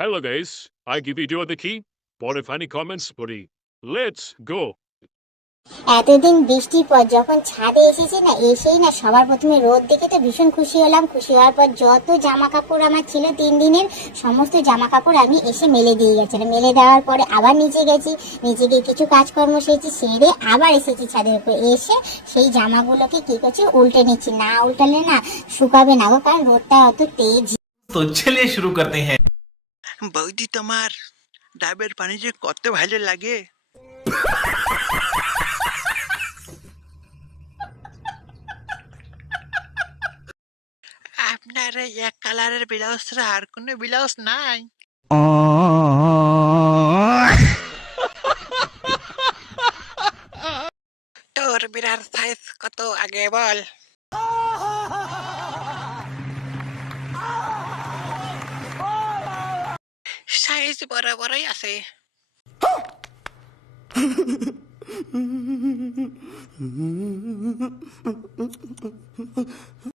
Hello guys, I give video the key. What if any comments, buddy? Let's go. এতদিন বৃষ্টির পর যখন ছাদে এসেছি না, এসেই না সবার প্রথমে রোদ দেখে তো ভীষণ খুশি হলাম। খুশি হওয়ার পর যত জামা কাপড় আমার ছিল 3 দিনের সমস্ত জামা কাপড় আমি এসে মেলে দিয়ে গেছিলাম। মেলে দেওয়ার পরে আবার নিচে গেছি, নিচে গিয়ে কিছু কাজকর্ম সেরেছি, সেরে আবার এসেছি ছাদের উপরে। এসে সেই জামাগুলোকে কি করছি, উল্টে নিচ্ছি। না উল্টালে না শুকাবে না গো, কারণ রোদটা অত তেজ। तो चलिए शुरू करते हैं। বৌদি তোমার ডাবের পানি যে কত ভালো লাগে। আপনার এই এক কালারের ব্লাউজ ছাড়া আর কোনো ব্লাউজ নাই? তোর বিড়ার সাইজ কত আগে বল। সাইজ বরাবরই আছে।